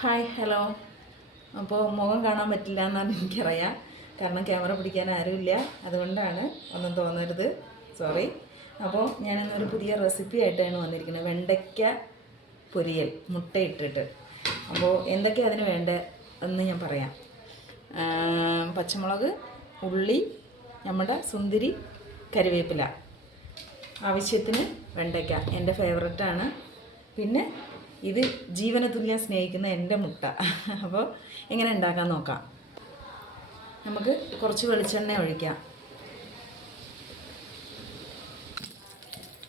Hi hello. അപ്പോൾ മുഖം കാണാൻ പറ്റില്ല എന്നാണ് എനിക്കറിയാം. കാരണം ക്യാമറ പിടിക്കാൻ ആരുമില്ല. അതുകൊണ്ടാണ് ഒന്നും തോന്നരുത്. സോറി അപ്പോൾ ഞാനിന്നൊരു പുതിയ റെസിപ്പി ആയിട്ടാണ് വന്നിരിക്കുന്നത്. വെണ്ടയ്ക്ക പൊരിയൽ മുട്ട ഇട്ടിട്ട്. അപ്പോൾ എന്തൊക്കെയാണ് അതിന് വേണ്ട എന്ന് ഞാൻ പറയാം. പച്ചമുളക് ഉള്ളി നമ്മുടെ സുന്ദരി കരിവേപ്പില. ആവശ്യത്തിന് വെണ്ടയ്ക്ക. എന്റെ ഫേവററ്റാണ് പിന്നെ ഇത് ജീവന തുല്യം സ്നേഹിക്കുന്ന എന്റെ മുട്ട. അപ്പോൾ എങ്ങനെ ഉണ്ടാക്കാൻ നോക്കാം? നമുക്ക് കുറച്ച് വെളിച്ചെണ്ണ ഒഴിക്കാം.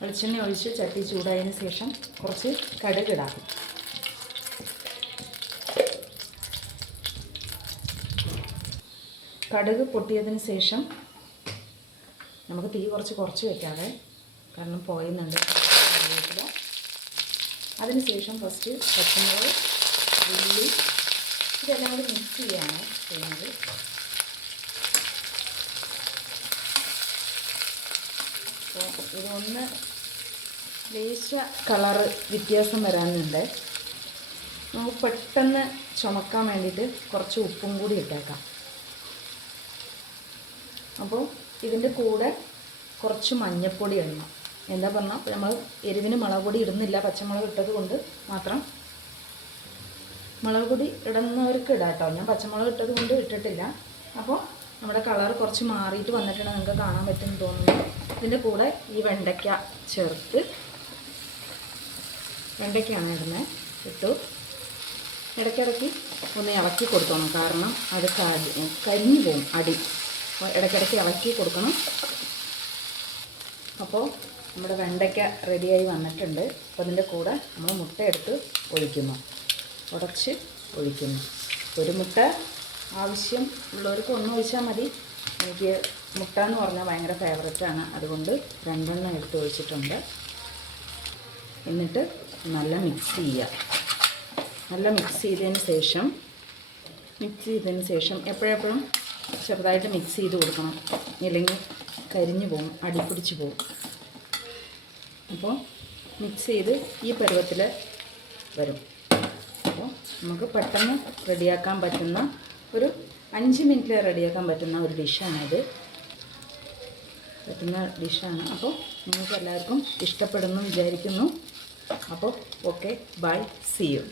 വെളിച്ചെണ്ണ ഒഴിച്ച് ചട്ടി ചൂടായതിന് ശേഷം കുറച്ച് കടുകിടാം കടുക് പൊട്ടിയതിന് ശേഷം നമുക്ക് തീ കുറച്ച് കുറച്ച് വെക്കാതെ കാരണം പോയുന്നുണ്ട്. അതിനുശേഷം ഫസ്റ്റ് പച്ചമുളക് ഉള്ളി ഇതെല്ലാം കൂടി മിക്സ് ചെയ്യാണ് ചെയ്യുന്നത്. അപ്പോൾ ഇതൊന്ന് ലേശ കളറ് വ്യത്യാസം വരാനുണ്ട്. നമുക്ക് പെട്ടെന്ന് ചുമക്കാൻ വേണ്ടിയിട്ട് കുറച്ച് ഉപ്പും കൂടി ഇട്ടേക്കാം. അപ്പോൾ ഇതിന്റെ കൂടെ കുറച്ച് മഞ്ഞൾപ്പൊടി ഇടണം. എന്താ പറഞ്ഞാൽ നമ്മൾ എരിവിന് മുളക് പൊടി ഇടുന്നില്ല പച്ചമുളക് ഇട്ടത് കൊണ്ട് മാത്രം മുളക് പൊടി ഇടുന്നവർക്ക് ഇടാം കേട്ടോ. ഞാൻ പച്ചമുളക് ഇട്ടത് കൊണ്ട് ഇട്ടിട്ടില്ല. അപ്പോൾ നമ്മുടെ കളർ കുറച്ച് മാറിയിട്ട് വന്നിട്ടുണ്ട് നിങ്ങൾക്ക് കാണാൻ പറ്റുമെന്ന് തോന്നുന്നു. ഇതിന്റെ കൂടെ ഈ വെണ്ടയ്ക്ക ചേർത്ത് വെണ്ടയ്ക്കാണ് ഇടുന്നത് ഇട്ടു. ഇടയ്ക്കിടയ്ക്ക് ഒന്ന് ഇളക്കി കൊടുക്കണം. കാരണം അത് കരിഞ്ഞു പോകും അടി. അപ്പോൾ ഇടയ്ക്കിടയ്ക്ക് ഇളക്കി കൊടുക്കണം. അപ്പോൾ നമ്മുടെ വെണ്ടയ്ക്ക റെഡിയായി വന്നിട്ടുണ്ട്. അപ്പോൾ അതിന്റെ കൂടെ നമ്മൾ മുട്ട എടുത്ത് ഒഴിക്കുന്നു. ഉടച്ച് ഒഴിക്കുന്നു. ഒരു മുട്ട ആവശ്യം ഉള്ളവർക്ക് ഒന്ന് ഒഴിച്ചാൽ മതി. എനിക്ക് മുട്ട എന്ന് പറഞ്ഞാൽ ഭയങ്കര ഫേവററ്റാണ് അതുകൊണ്ട് രണ്ടെണ്ണം എടുത്ത് ഒഴിച്ചിട്ടുണ്ട്. എന്നിട്ട് നല്ല മിക്സ് ചെയ്യുക നല്ല മിക്സ് ചെയ്തതിന് ശേഷം മിക്സ് ചെയ്തതിന് ശേഷം എപ്പോഴെപ്പോഴും ചെറുതായിട്ട് മിക്സ് ചെയ്ത് കൊടുക്കണം. ഇല്ലെങ്കിൽ കരിഞ്ഞു പോകും അടിപിടിച്ച് പോകും അപ്പോൾ മിക്സ് ചെയ്ത് ഈ പരുവത്തിൽ വരും. അപ്പോൾ നമുക്ക് പെട്ടെന്ന് റെഡിയാക്കാൻ പറ്റുന്ന ഒരു അഞ്ച് മിനിറ്റിൽ റെഡിയാക്കാൻ പറ്റുന്ന ഒരു ഡിഷാണിത് പറ്റുന്ന ഡിഷാണ്. അപ്പോൾ നിങ്ങൾക്ക് എല്ലാവർക്കും ഇഷ്ടപ്പെടുന്നു വിചാരിക്കുന്നു. അപ്പോൾ ഓക്കെ ബൈ സി യു